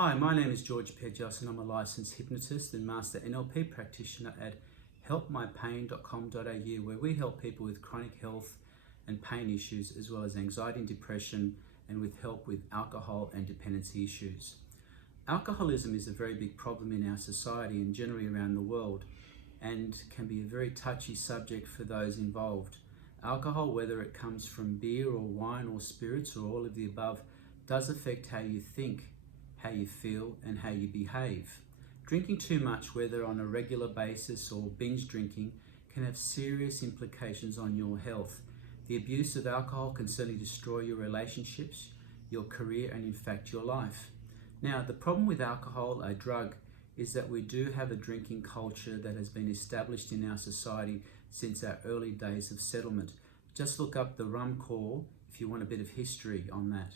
Hi, my name is George Pedjas and I'm a licensed hypnotist and master NLP practitioner at helpmypain.com.au, where we help people with chronic health and pain issues, as well as anxiety and depression, and with help with alcohol and dependency issues. Alcoholism is a very big problem in our society and generally around the world, and can be a very touchy subject for those involved. Alcohol, whether it comes from beer or wine or spirits or all of the above, does affect how you think, how you feel, and how you behave. Drinking too much, whether on a regular basis or binge drinking, can have serious implications on your health. The abuse of alcohol can certainly destroy your relationships, your career, and in fact your life. Now, the problem with alcohol, a drug, is that we do have a drinking culture that has been established in our society since our early days of settlement. Just look up the rum call if you want a bit of history on that.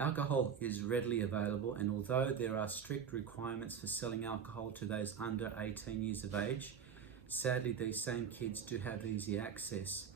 Alcohol is readily available, and although there are strict requirements for selling alcohol to those under 18 years of age, sadly these same kids do have easy access.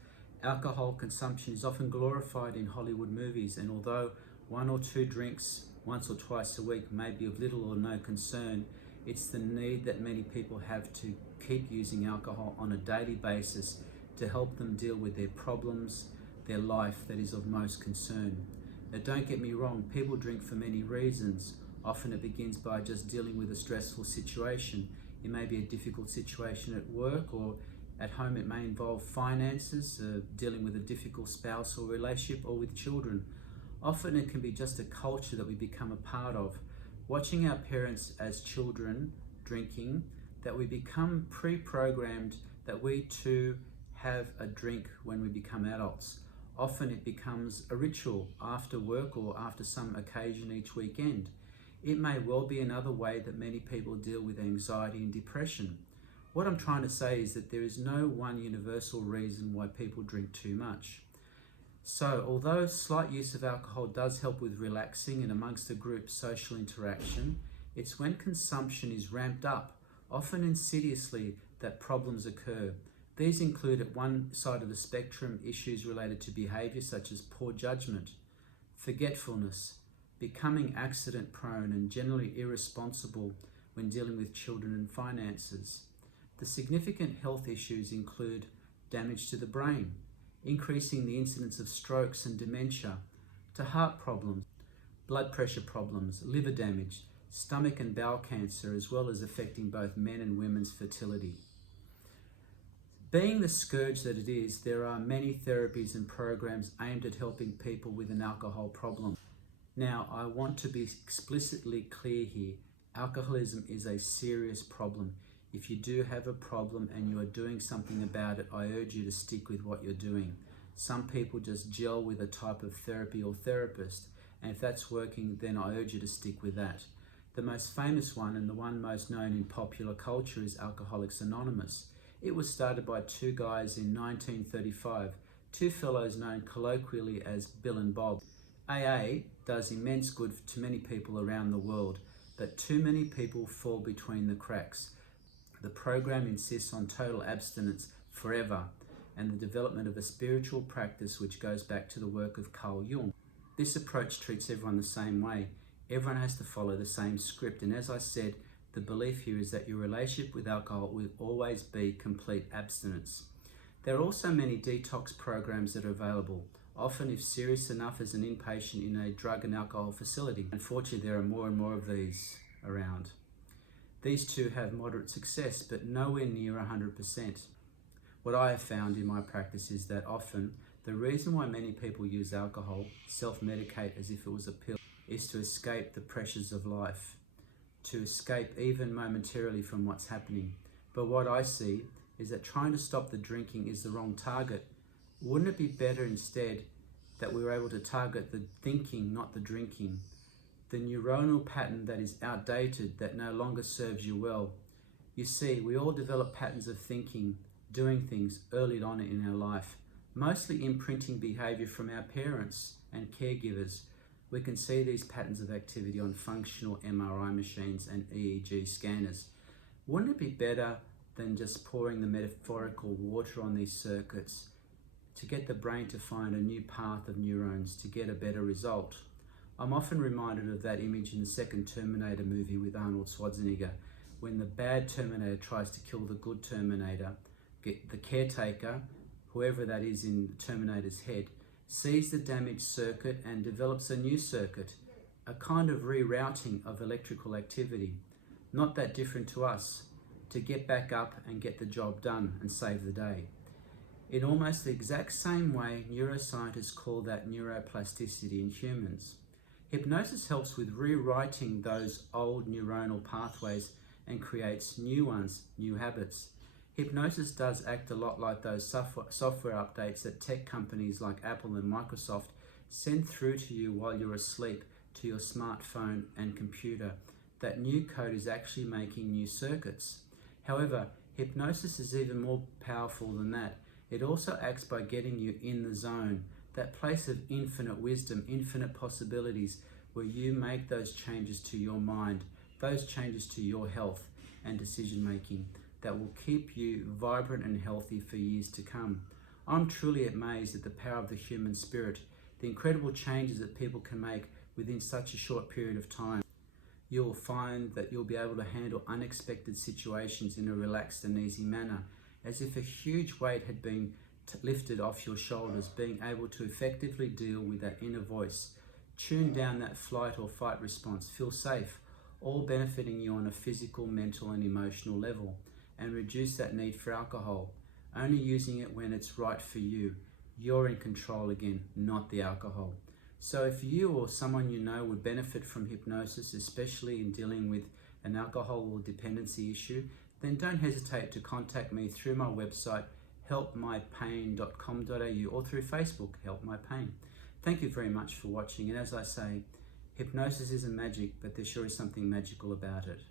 Alcohol consumption is often glorified in Hollywood movies, and although one or two drinks once or twice a week may be of little or no concern, it's the need that many people have to keep using alcohol on a daily basis to help them deal with their problems, their life, that is of most concern. Now, don't get me wrong, people drink for many reasons. Often it begins by just dealing with a stressful situation. It may be a difficult situation at work, or at home it may involve finances, dealing with a difficult spouse or relationship, or with children. Often it can be just a culture that we become a part of. Watching our parents as children drinking, that we become pre-programmed that we too have a drink when we become adults. Often it becomes a ritual after work or after some occasion each weekend. It may well be another way that many people deal with anxiety and depression. What I'm trying to say is that there is no one universal reason why people drink too much. So, although slight use of alcohol does help with relaxing and amongst a group social interaction, it's when consumption is ramped up, often insidiously, that problems occur. These include, at one side of the spectrum, issues related to behaviour such as poor judgment, forgetfulness, becoming accident prone and generally irresponsible when dealing with children and finances. The significant health issues include damage to the brain, increasing the incidence of strokes and dementia, to heart problems, blood pressure problems, liver damage, stomach and bowel cancer, as well as affecting both men and women's fertility. Being the scourge that it is, there are many therapies and programs aimed at helping people with an alcohol problem. Now, I want to be explicitly clear here. Alcoholism is a serious problem. If you do have a problem and you are doing something about it, I urge you to stick with what you're doing. Some people just gel with a type of therapy or therapist, and if that's working, then I urge you to stick with that. The most famous one, and the one most known in popular culture, is Alcoholics Anonymous. It was started by two guys in 1935, two fellows known colloquially as Bill and Bob. AA does immense good to many people around the world, but too many people fall between the cracks. The program insists on total abstinence forever and the development of a spiritual practice which goes back to the work of Carl Jung. This approach treats everyone the same way. Everyone has to follow the same script, and as I said, the belief here is that your relationship with alcohol will always be complete abstinence. There are also many detox programs that are available, often if serious enough as an inpatient in a drug and alcohol facility. Unfortunately, there are more and more of these around. These two have moderate success, but nowhere near 100%. What I have found in my practice is that often the reason why many people use alcohol, self-medicate as if it was a pill, is to escape the pressures of life, to escape even momentarily from what's happening. But what I see is that trying to stop the drinking is the wrong target. Wouldn't it be better instead that we were able to target the thinking, not the drinking? The neuronal pattern that is outdated, that no longer serves you well. You see, we all develop patterns of thinking, doing things early on in our life, mostly imprinting behaviour from our parents and caregivers. We can see these patterns of activity on functional MRI machines and EEG scanners. Wouldn't it be better than just pouring the metaphorical water on these circuits to get the brain to find a new path of neurons to get a better result? I'm often reminded of that image in the second Terminator movie with Arnold Schwarzenegger, when the bad Terminator tries to kill the good Terminator. The caretaker, whoever that is in Terminator's head, sees the damaged circuit and develops a new circuit, a kind of rerouting of electrical activity, not that different to us, to get back up and get the job done and save the day. In almost the exact same way, neuroscientists call that neuroplasticity in humans. Hypnosis helps with rewriting those old neuronal pathways and creates new ones, new habits. Hypnosis does act a lot like those software updates that tech companies like Apple and Microsoft send through to you while you're asleep to your smartphone and computer. That new code is actually making new circuits. However, hypnosis is even more powerful than that. It also acts by getting you in the zone, that place of infinite wisdom, infinite possibilities, where you make those changes to your mind, those changes to your health and decision making that will keep you vibrant and healthy for years to come. I'm truly amazed at the power of the human spirit, the incredible changes that people can make within such a short period of time. You'll find that you'll be able to handle unexpected situations in a relaxed and easy manner, as if a huge weight had been lifted off your shoulders, being able to effectively deal with that inner voice, tune down that flight or fight response, feel safe, all benefiting you on a physical, mental and emotional level, and reduce that need for alcohol, only using it when it's right for you. You're in control again, not the alcohol. So if you or someone you know would benefit from hypnosis, especially in dealing with an alcohol or dependency issue, then don't hesitate to contact me through my website, helpmypain.com.au, or through Facebook, Help My Pain. Thank you very much for watching, and as I say, hypnosis isn't magic, but there sure is something magical about it.